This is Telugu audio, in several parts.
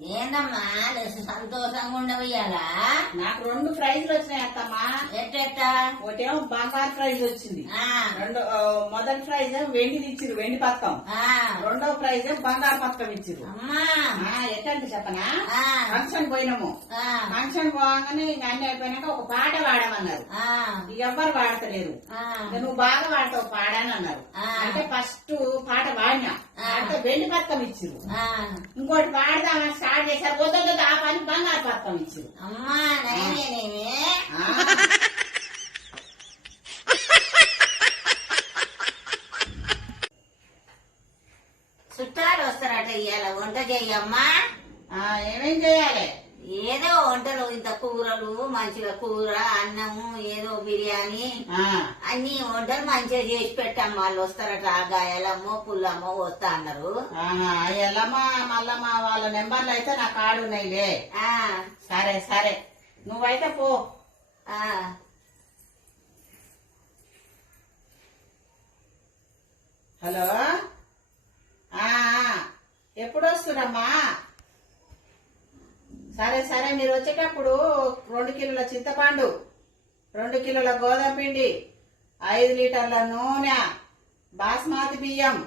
ఏందమ్మా సంతోషంగా ఉండవయ్యాలా? నాకు 2 ప్రైజ్లు వచ్చినాయి అత్తమ్మా. ఎట్టెట్టా? ఒకటేమో బంగారు ప్రైజ్ వచ్చింది, మొదటి ప్రైజ్ వెండిది ఇచ్చిరు, వెండి పథకం. రెండో ప్రైజ్ బంగారు పథకం ఇచ్చిరు. అమ్మా ఎట్టంటే చెప్పనా, ఫంక్షన్ పోయినాము. ఫంక్షన్ పోగానే ఇక అన్ని అయిపోయినాక ఒక పాట పాడమన్నారు. ఇక ఎవ్వరు పాడతలేరు, నువ్వు బాగా పాడతావు పాడాని అన్నారు. అంటే ఫస్ట్ పాట పాడినా, అంటే వెండి పథకం ఇచ్చిరు. ఇంకోటి పాడదామని స్టార్ట్ చేశారు, వద్దు ఆ పని బంగారు పథకం ఇచ్చిరు. అమ్మా నేనేమి చుట్టాలు వస్తారట ఇవాళ, వంట చెయ్యమ్మా. ఏమేం చేయాలి? ఏదో వంటలు, ఇంత కూరలు మంచిగా, కూర అన్నము ఏదో బిర్యానీ అన్ని వంటలు మంచిగా చేసి పెట్టాం. వాళ్ళు వస్తారట, గాయాలమ్మో పుల్లమ్మో వస్తా అన్నారు. ఎల్లమ్మ మల్లమ్మ వాళ్ళ నెంబర్లు అయితే నా కాడు ఉన్నాయిలే. సరే సరే, నువ్వైతే పో. హలో, ఎప్పుడు వస్తురమ్మా? సరే సరే, మీరు వచ్చేటప్పుడు 2 కిలోల చింతపండు, 2 కిలోల గోధుమ పిండి, 5 లీటర్ల నూనె, బాస్మతి బియ్యం,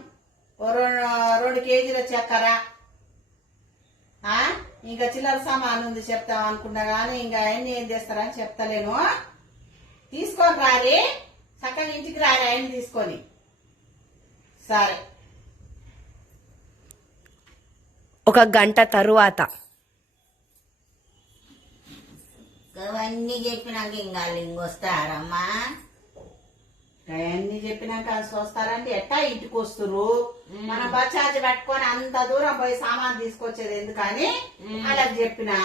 2 కేజీల చక్కెర, ఇంకా చిల్లర సామాన్ ఉంది చెప్తాం అనుకున్నా గానీ ఇంకా అవన్నీ ఏం చేస్తారని చెప్తలేను. తీసుకొని రాలి, చక్కగా ఇంటికి రాలి అవన్నీ తీసుకొని. సరే. 1 గంట తరువాత అవన్నీ చెప్పినాక ఇంకా ఇంకొస్తారమ్మా. అవన్నీ చెప్పినాక వస్తారంటే ఎట్టా ఇంటికి వస్తురు? మన బచార్జ్ పట్టుకొని అంత దూరం పోయి సామాన్ తీసుకొచ్చేది ఎందుకని అలా చెప్పినా.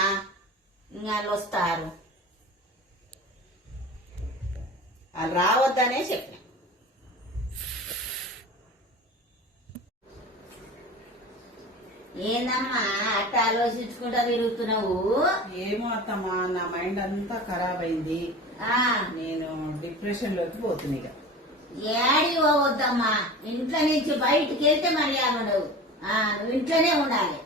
వాళ్ళు వస్తారు, వాళ్ళు రావద్దనే చెప్పిన. ఏందమ్మా అట్ట ఆలోచించుకుంటా తిరుగుతున్నావు? ఏమో అత్తమ్మా, నా మైండ్ అంతా ఖరాబ్ అయింది. నేను డిప్రెషన్ లోకి పోతున్నా. ఏడి పోవద్దమ్మా, ఇంట్లో నుంచి బయటికి వెళ్తే మర్యాద ఉండవు. నువ్వు ఇంట్లోనే ఉండాలి.